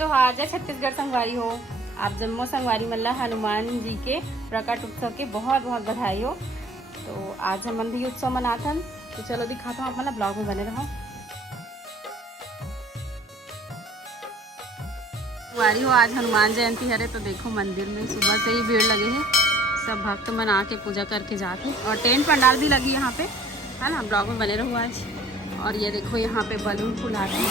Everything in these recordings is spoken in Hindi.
जोहार जय छत्तीसगढ़ संगवारी हो। आप जम्मू संगवारी मल्ला हनुमान जी के प्रकट उत्सव के बहुत बहुत बधाई हो। तो आज हम भी उत्सव मनाथन, तो चलो दिखाता हूँ, आप मतलब ब्लॉग में बने रहो। संगवारी हो आज हनुमान जयंती है, तो देखो मंदिर में सुबह से ही भीड़ लगे हैं, सब भक्त मन आके पूजा करके जाते, और टेंट पंडाल भी लगी यहाँ पे है ना। ब्लॉग में बने रहो आज। और ये देखो यहाँ पे बलून फुलाते हैं,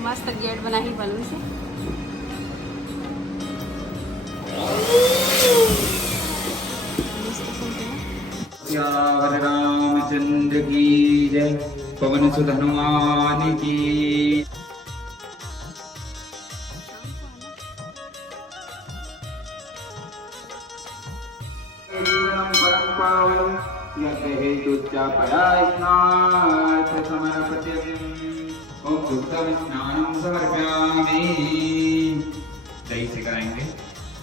मस्त गेट बना ही बलून से। रामचंद्र की जय, पवन सुत हनुमान की। समर्पयामि। सही से कराएंगे।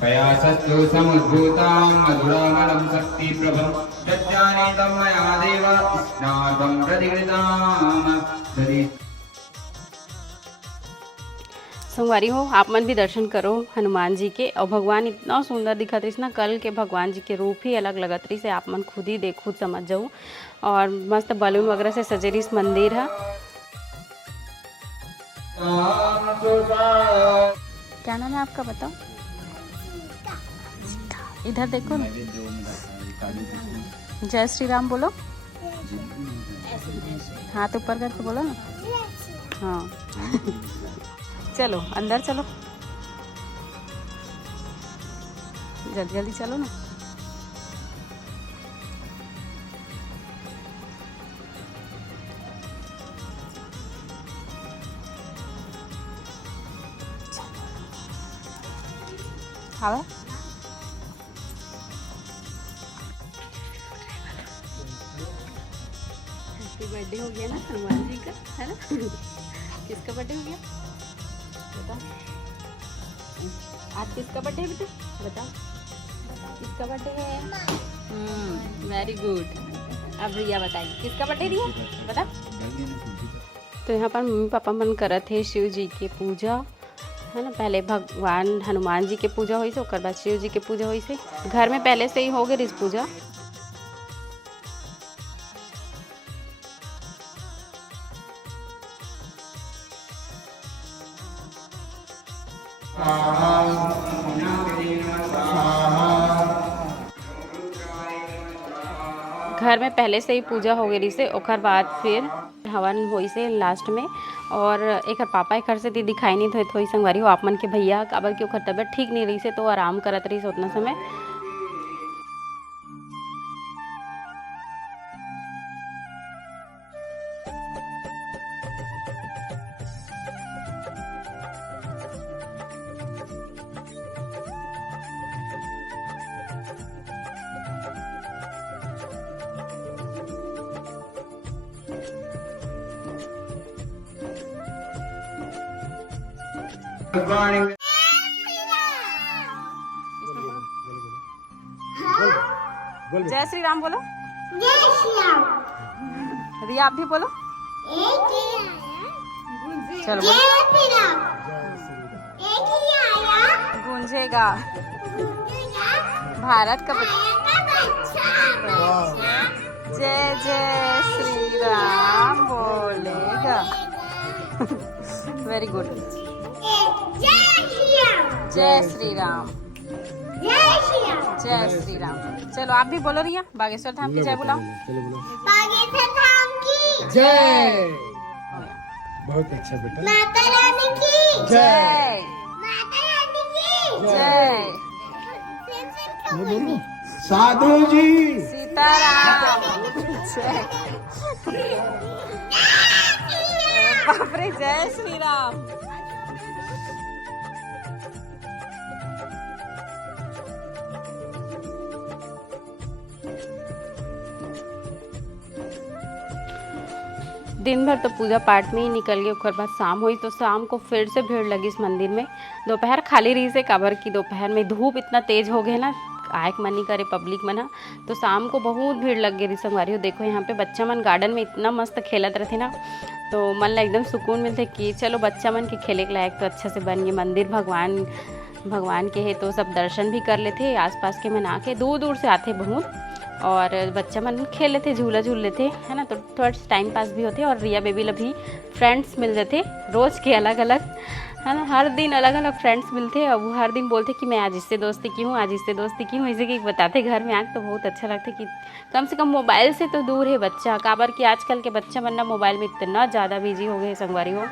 पयासस्तु समुद्भूतां मधुरामलं शक्ति प्रभं यज्ञानेदं मया देव स्नातं प्रतिगृहीतां। संगवारी हो आप मन भी दर्शन करो हनुमान जी के। और भगवान इतना सुंदर दिखत रही ना, कल के भगवान जी के रूप ही अलग लगत रही से, आप मन खुद ही देखो समझ जाओ। और मस्त बलून वगैरह से सजे रही मंदिर है। क्या नाम है आपका, बताओ। इधर देखो ना, जय श्री राम बोलो, हाथ ऊपर करके बोलो ना। हाँ चलो अंदर चलो, जल्दी जल्दी चलो ना। हाँ हैप्पी बर्थडे हो गया ना हनुमान जी का, है ना। किसका बर्थडे हो गया बताओ, आज किसका बर्थडे है बेटा, बताओ किसका बर्थडे है। Very good. अब रिया बताइए किसका बर्थडे रिया, बता। तो यहाँ पर मम्मी पापा मन करत थे शिव जी की पूजा, है ना। पहले भगवान हनुमान जी के पूजा हुई से, उसके बाद शिव जी के पूजा हुई से। घर में पहले से ही हो गई इस पूजा। घर में पहले से ही पूजा हो गई से, ओकर बाद फिर हवन हुई से लास्ट में। और एक पापा एक घर से दिखाई नहीं थे थोड़ी संगवारी हो आप मन के भैया, काबर की ओकर तबियत ठीक नहीं रही से, तो आराम करत रही से उतना समय। जय श्री राम बोलो। जय श्री राम। रिया आप भी बोलो। चलो जय श्री राम। एक ही आया गूंजेगा भारत का बच्चा, जय जय श्री राम बोलेगा। Very good. जय श्री राम। जय श्री राम। जय श्री राम। जय श्री राम। चलो आप भी बोलो रिया, बागेश्वर धाम की जय बुलाओ। बागेश्वर धाम की जय। बहुत अच्छा बेटा। माता रानी की जय। माता रानी की जय। साधु जी सीताराम। जय। बाप रे, जय श्री राम। दिन भर तो पूजा पाठ में ही निकल गई। उसके बाद शाम हुई तो शाम को फिर से भीड़ लगी इस मंदिर में। दोपहर खाली रही से, काबर की दोपहर में धूप इतना तेज हो गया ना, आयक मनी करे पब्लिक मन ह। तो शाम को बहुत भीड़ लग गई संगवारी हो। देखो यहाँ पे बच्चा मन गार्डन में इतना मस्त खेलत रहते ना, तो मन ला एकदम सुकून मिलते कि चलो बच्चा मन के खेले के लायक तो अच्छा से बन गए। मंदिर भगवान के है तो सब दर्शन भी कर लेते। आसपास के मन आके दूर दूर से आते बहुत, और बच्चा मन खेल लेते, झूला झूल लेते है ना, तो थोड़ा टाइम पास भी होते। और रिया बेबी ला भी फ्रेंड्स मिल जाते रोज़ के अलग अलग, है ना, हर दिन अलग अलग फ्रेंड्स मिलते। और वो हर दिन बोलते कि मैं आज इससे दोस्ती की हूँ, आज इससे दोस्ती की हूँ, इसे कि बताते घर में आके। तो बहुत अच्छा लगता है कि कम से कम मोबाइल से तो दूर है बच्चा। काबर कि आजकल के बच्चा मन ना मोबाइल में इतना ज़्यादा बिजी हो गए संगवारी हो।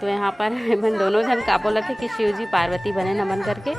तो यहाँ पर मन दोनों जन का बोला थे कि शिव जी पार्वती बने नमन करके।